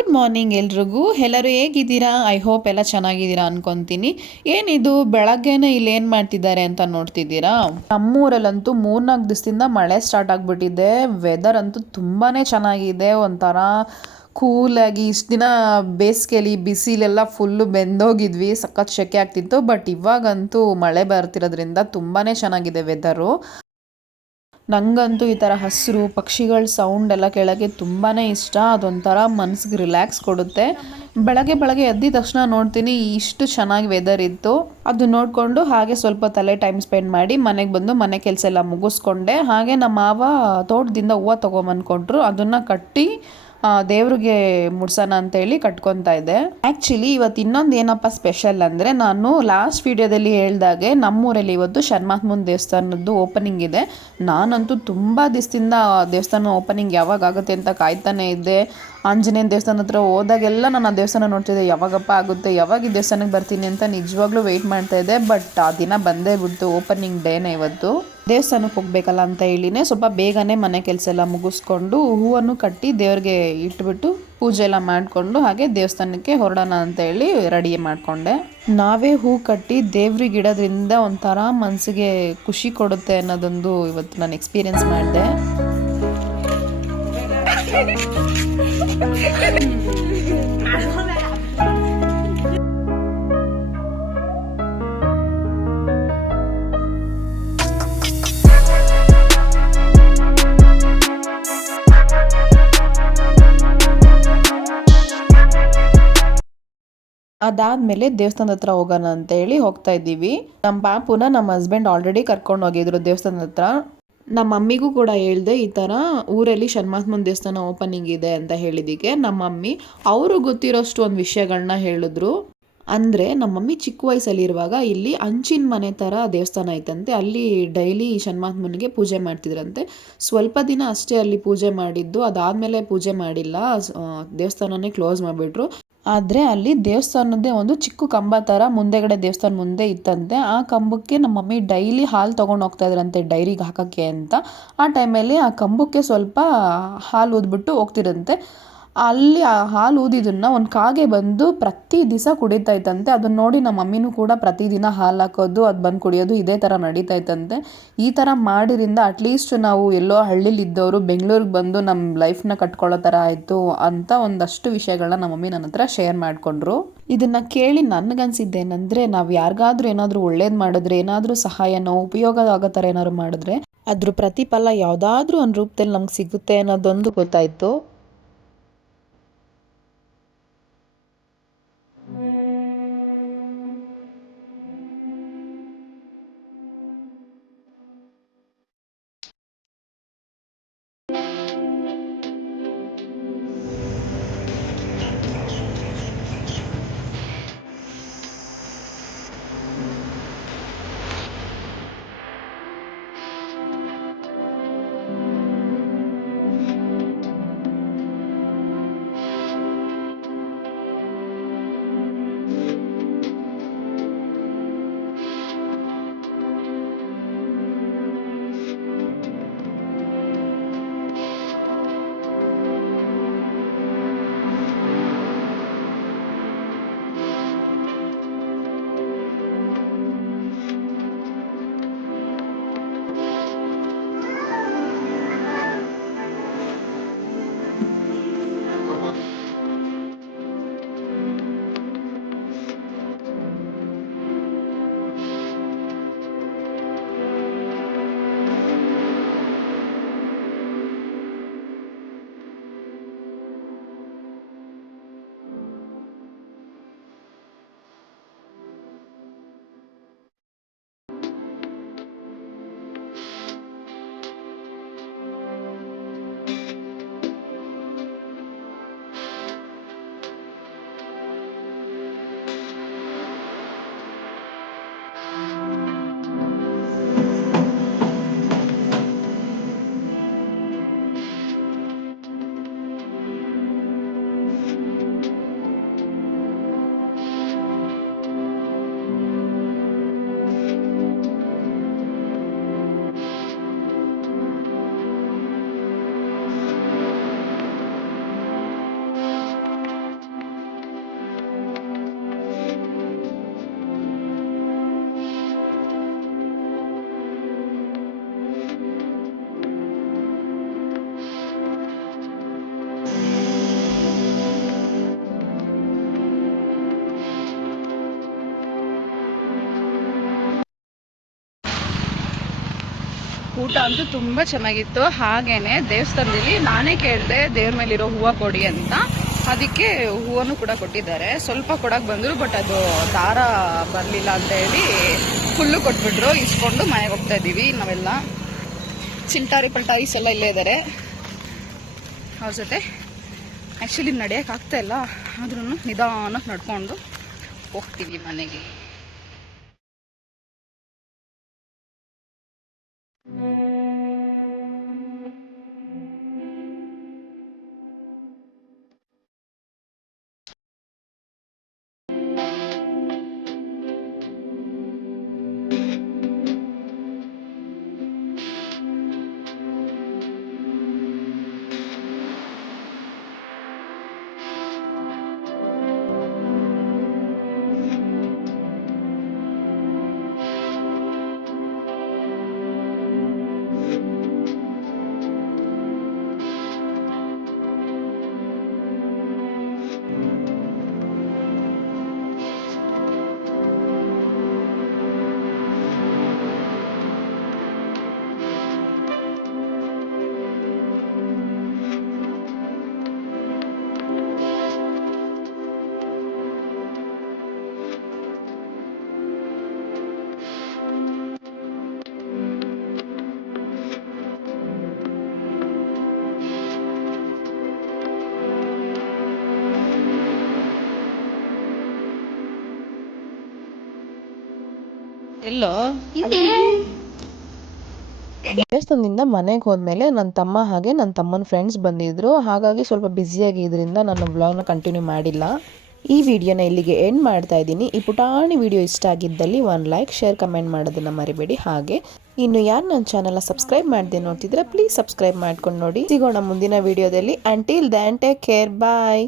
Good morning ಎಲ್ರಿಗೂ. ಎಲ್ಲರೂ ಹೇಗಿದ್ದೀರಾ? ಐ ಹೋಪ್ ಎಲ್ಲ ಚೆನ್ನಾಗಿದ್ದೀರಾ ಅನ್ಕೊಂತೀನಿ. ಏನಿದು ಬೆಳಗ್ಗೆನೆ ಇಲ್ಲಿ ಏನು ಮಾಡ್ತಿದ್ದಾರೆ ಅಂತ ನೋಡ್ತಿದ್ದೀರಾ? ನಮ್ಮೂರಲ್ಲಂತೂ 3-4 ದಿವಸದಿಂದ ಮಳೆ ಸ್ಟಾರ್ಟ್ ಆಗಿಬಿಟ್ಟಿದೆ. ವೆದರ್ ಅಂತೂ ತುಂಬಾ ಚೆನ್ನಾಗಿದೆ. ಒಂಥರ ಕೂಲಾಗಿ ಇಷ್ಟು ದಿನ ಬೇಸಿಗೆಲಿ ಬಿಸಿಲೆಲ್ಲ ಫುಲ್ಲು ಬೆಂದೋಗಿದ್ವಿ, ಸಖತ್ ಸೆಕೆ ಆಗ್ತಿತ್ತು. ಬಟ್ ಇವಾಗಂತೂ ಮಳೆ ಬರ್ತಿರೋದ್ರಿಂದ ತುಂಬಾ ಚೆನ್ನಾಗಿದೆ ವೆದರು. ನನಗಂತೂ ಈ ಥರ ಹಸಿರು ಪಕ್ಷಿಗಳ ಸೌಂಡ್ ಎಲ್ಲ ಕೇಳೋಕ್ಕೆ ತುಂಬಾ ಇಷ್ಟ. ಅದೊಂಥರ ಮನ್ಸಿಗೆ ರಿಲ್ಯಾಕ್ಸ್ ಕೊಡುತ್ತೆ. ಬೆಳಗ್ಗೆ ಎದ್ದಿದ ತಕ್ಷಣ ನೋಡ್ತೀನಿ ಇಷ್ಟು ಚೆನ್ನಾಗಿ ವೆದರ್ ಇತ್ತು. ಅದು ನೋಡಿಕೊಂಡು ಹಾಗೆ ಸ್ವಲ್ಪ ತಲೆ ಟೈಮ್ ಸ್ಪೆಂಡ್ ಮಾಡಿ ಮನೆಗೆ ಬಂದು ಮನೆ ಕೆಲಸ ಎಲ್ಲ ಮುಗಿಸ್ಕೊಂಡೆ. ಹಾಗೆ ನಮ್ಮ ಮಾವ ತೋಟದಿಂದ ಹೂವು ತೊಗೊಂಬಂದ್ಕೊಟ್ರು. ಅದನ್ನು ಕಟ್ಟಿ ದೇವ್ರಿಗೆ ಮುಡ್ಸೋಣ ಅಂತೇಳಿ ಕಟ್ಕೊತಾ ಇದ್ದೆ. ಆ್ಯಕ್ಚುಲಿ ಇವತ್ತು ಇನ್ನೊಂದು ಏನಪ್ಪ ಸ್ಪೆಷಲ್ ಅಂದರೆ, ನಾನು ಲಾಸ್ಟ್ ವಿಡಿಯೋದಲ್ಲಿ ಹೇಳ್ದಾಗೆ ನಮ್ಮೂರಲ್ಲಿ ಇವತ್ತು ಶರ್ಮಾತ್ಮನ ದೇವಸ್ಥಾನದ್ದು ಓಪನಿಂಗ್ ಇದೆ. ನಾನಂತೂ ತುಂಬ ದಿವಸದಿಂದ ದೇವಸ್ಥಾನ ಓಪನಿಂಗ್ ಯಾವಾಗ ಆಗುತ್ತೆ ಅಂತ ಕಾಯ್ತಾನೆ ಇದ್ದೆ. ಆಂಜನೇಯನ ದೇವಸ್ಥಾನ ಹತ್ರ ಹೋದಾಗೆಲ್ಲ ನಾನು ಆ ದೇವಸ್ಥಾನ ನೋಡ್ತಿದ್ದೆ, ಯಾವಾಗಪ್ಪ ಆಗುತ್ತೆ, ಯಾವಾಗ ಈ ದೇವಸ್ಥಾನಕ್ಕೆ ಬರ್ತೀನಿ ಅಂತ ನಿಜವಾಗ್ಲೂ ವೆಯ್ಟ್ ಮಾಡ್ತಾ ಇದ್ದೆ. ಬಟ್ ಆ ದಿನ ಬಂದೇ ಬಿಡ್ತು, ಓಪನಿಂಗ್ ಡೇನೇ ಇವತ್ತು. ದೇವಸ್ಥಾನಕ್ಕೆ ಹೋಗ್ಬೇಕಲ್ಲ ಅಂತ ಹೇಳಿನೇ ಸ್ವಲ್ಪ ಬೇಗನೆ ಮನೆ ಕೆಲಸ ಎಲ್ಲ ಮುಗಿಸ್ಕೊಂಡು ಹೂವನ್ನು ಕಟ್ಟಿ ದೇವ್ರಿಗೆ ಇಟ್ಬಿಟ್ಟು ಪೂಜೆ ಎಲ್ಲ ಮಾಡಿಕೊಂಡು ಹಾಗೆ ದೇವಸ್ಥಾನಕ್ಕೆ ಹೊರಡೋಣ ಅಂತ ಹೇಳಿ ರೆಡಿ ಮಾಡಿಕೊಂಡೆ. ನಾವೇ ಹೂ ಕಟ್ಟಿ ದೇವ್ರಿಗೆ ಇಡೋದ್ರಿಂದ ಒಂಥರ ಮನಸ್ಸಿಗೆ ಖುಷಿ ಕೊಡುತ್ತೆ ಅನ್ನೋದೊಂದು ಇವತ್ತು ನಾನು ಎಕ್ಸ್ಪೀರಿಯೆನ್ಸ್ ಮಾಡಿದೆ. ಅದಾದಮೇಲೆ ದೇವಸ್ಥಾನದ ಹತ್ರ ಹೋಗೋಣ ಅಂತ ಹೇಳಿ ಹೋಗ್ತಾ ಇದ್ದೀವಿ. ನಮ್ಮ ಪಾಪುನ ನಮ್ಮ ಹಸ್ಬೆಂಡ್ ಆಲ್ರೆಡಿ ಕರ್ಕೊಂಡು ಹೋಗಿದ್ರು ದೇವಸ್ಥಾನದ ಹತ್ರ. ನಮ್ಮ ಮಮ್ಮಿಗೂ ಕೂಡ ಹೇಳಿದೆ, ಈ ಥರ ಊರಲ್ಲಿ ಶರ್ಮಾತ್ಮನ ದೇವಸ್ಥಾನ ಓಪನಿಂಗ್ ಇದೆ ಅಂತ ಹೇಳಿದ್ದಕ್ಕೆ ನಮ್ಮ ಮಮ್ಮಿ ಅವರು ಗೊತ್ತಿರೋಷ್ಟು ಒಂದು ವಿಷಯಗಳನ್ನ ಹೇಳಿದ್ರು. ಅಂದರೆ ನಮ್ಮ ಮಮ್ಮಿ ಚಿಕ್ಕ ವಯಸ್ಸಲ್ಲಿರುವಾಗ ಇಲ್ಲಿ ಹಂಚಿನ ಮನೆ ಥರ ದೇವಸ್ಥಾನ ಐತಂತೆ. ಅಲ್ಲಿ ಡೈಲಿ ಶರ್ಮಾತ್ಮನಿಗೆ ಪೂಜೆ ಮಾಡ್ತಿದ್ರಂತೆ. ಸ್ವಲ್ಪ ದಿನ ಅಷ್ಟೇ ಅಲ್ಲಿ ಪೂಜೆ ಮಾಡಿದ್ದು, ಅದಾದಮೇಲೆ ಪೂಜೆ ಮಾಡಿಲ್ಲ, ದೇವಸ್ಥಾನನೇ ಕ್ಲೋಸ್ ಮಾಡಿಬಿಟ್ರು. ಆದರೆ ಅಲ್ಲಿ ದೇವಸ್ಥಾನದ್ದೇ ಒಂದು ಚಿಕ್ಕ ಕಂಬ ಥರ ಮುಂದೆಗಡೆ ದೇವಸ್ಥಾನ ಮುಂದೆ ಇತ್ತಂತೆ. ಆ ಕಂಬಕ್ಕೆ ನಮ್ಮ ಮಮ್ಮಿ ಡೈಲಿ ಹಾಲು ತೊಗೊಂಡು ಹೋಗ್ತಾ ಇದ್ರಂತೆ ಡೈರಿಗೆ ಹಾಕೋಕ್ಕೆ ಅಂತ. ಆ ಟೈಮಲ್ಲಿ ಆ ಕಂಬಕ್ಕೆ ಸ್ವಲ್ಪ ಹಾಲು ಊದ್ಬಿಟ್ಟು ಹೋಗ್ತಿರಂತೆ. ಅಲ್ಲಿ ಆ ಹಾಲು ಊದಿದ್ದನ್ನು ಒಂದು ಕಾಗೆ ಬಂದು ಪ್ರತಿ ದಿವಸ ಕುಡಿತಾ ಇತ್ತಂತೆ. ಅದನ್ನ ನೋಡಿ ನಮ್ಮ ಮಮ್ಮಿನೂ ಕೂಡ ಪ್ರತಿದಿನ ಹಾಲು ಹಾಕೋದು, ಅದು ಬಂದು ಕುಡಿಯೋದು ಇದೇ ಥರ ನಡೀತಾ ಇತ್ತಂತೆ. ಈ ಥರ ಮಾಡಿದ್ರಿಂದ ಅಟ್ಲೀಸ್ಟ್ ನಾವು ಎಲ್ಲೋ ಹಳ್ಳಿಲಿದ್ದವರು ಬೆಂಗಳೂರಿಗೆ ಬಂದು ನಮ್ಮ ಲೈಫ್ನ ಕಟ್ಕೊಳ್ಳೋ ಥರ ಆಯಿತು ಅಂತ ಒಂದಷ್ಟು ವಿಷಯಗಳನ್ನ ನಮ್ಮ ಮಮ್ಮಿ ನನ್ನ ಹತ್ರ ಶೇರ್ ಮಾಡಿಕೊಂಡ್ರು. ಇದನ್ನು ಕೇಳಿ ನನಗನ್ಸಿದ್ದೇನೆಂದರೆ, ನಾವು ಯಾರಿಗಾದ್ರೂ ಏನಾದರೂ ಒಳ್ಳೇದು ಮಾಡಿದ್ರೆ, ಏನಾದರೂ ಸಹಾಯನೋ ಉಪಯೋಗ ಆಗೋ ಥರ ಏನಾದ್ರು ಮಾಡಿದ್ರೆ ಅದ್ರ ಪ್ರತಿಫಲ ಯಾವುದಾದ್ರೂ ಒಂದು ರೂಪದಲ್ಲಿ ನಮ್ಗೆ ಸಿಗುತ್ತೆ ಅನ್ನೋದೊಂದು ಗೊತ್ತಾಯಿತು. ಊಟ ಅಂತೂ ತುಂಬ ಚೆನ್ನಾಗಿತ್ತು. ಹಾಗೇನೆ ದೇವಸ್ಥಾನದಲ್ಲಿ ನಾನೇ ಕೇಳಿದೆ ದೇವ್ರ ಮೇಲಿರೋ ಹೂವು ಕೊಡಿ ಅಂತ, ಅದಕ್ಕೆ ಹೂವನ್ನು ಕೂಡ ಕೊಟ್ಟಿದ್ದಾರೆ. ಸ್ವಲ್ಪ ಕೊಡಕ್ಕೆ ಬಂದರು, ಬಟ್ ಅದು ದಾರ ಬರಲಿಲ್ಲ ಅಂತ ಹೇಳಿ ಫುಲ್ಲು ಕೊಟ್ಬಿಟ್ರು. ಇಸ್ಕೊಂಡು ಮನೆಗೆ ಹೋಗ್ತಾ ಇದ್ದೀವಿ ನಾವೆಲ್ಲ. ಚಿಲ್ಟಾರಿ ಪಲ್ಟಾರೀಸ್ ಎಲ್ಲ ಇಲ್ಲೇ ಇದ್ದಾರೆ ಅವ್ರ ಜೊತೆ. ಆ್ಯಕ್ಚುಲಿ ನಡೆಯೋಕ್ಕಾಗ್ತಾ ಇಲ್ಲ, ಆದ್ರೂ ನಿಧಾನಕ್ಕೆ ನಡ್ಕೊಂಡು ಹೋಗ್ತೀವಿ ಮನೆಗೆ. ಎಲ್ಲೋ ದೇವಸ್ಥಾನದಿಂದ ಮನೆಗೆ ಹೋದ್ಮೇಲೆ ನನ್ನ ತಮ್ಮ ಹಾಗೆ ನನ್ನ ತಮ್ಮನ ಫ್ರೆಂಡ್ಸ್ ಬಂದಿದ್ರು. ಹಾಗಾಗಿ ಸ್ವಲ್ಪ ಬ್ಯುಸಿಯಾಗಿದ್ದರಿಂದ ನಾನು ವ್ಲಾಗ್ನ ಕಂಟಿನ್ಯೂ ಮಾಡಿಲ್ಲ. ಈ ವಿಡಿಯೋನ ಇಲ್ಲಿಗೆ ಎಂಡ್ ಮಾಡ್ತಾ ಇದ್ದೀನಿ. ಈ ಪುಟಾಣಿ ವಿಡಿಯೋ ಇಷ್ಟ ಆಗಿದ್ದಲ್ಲಿ ಒಂದು ಲೈಕ್, ಶೇರ್, ಕಮೆಂಟ್ ಮಾಡೋದನ್ನ ಮರಿಬೇಡಿ. ಹಾಗೆ ಇನ್ನು ಯಾರು ನನ್ನ ಚಾನಲ್ನ ಸಬ್ಸ್ಕ್ರೈಬ್ ಮಾಡದೆ ನೋಡ್ತಿದ್ರೆ ಪ್ಲೀಸ್ ಸಬ್ಸ್ಕ್ರೈಬ್ ಮಾಡ್ಕೊಂಡು ನೋಡಿ. ಸಿಗೋಣ ಮುಂದಿನ ವಿಡಿಯೋದಲ್ಲಿ. ಅಂಟಿಲ್ ದೆನ್ ಟೇಕ್ ಕೇರ್, ಬಾಯ್.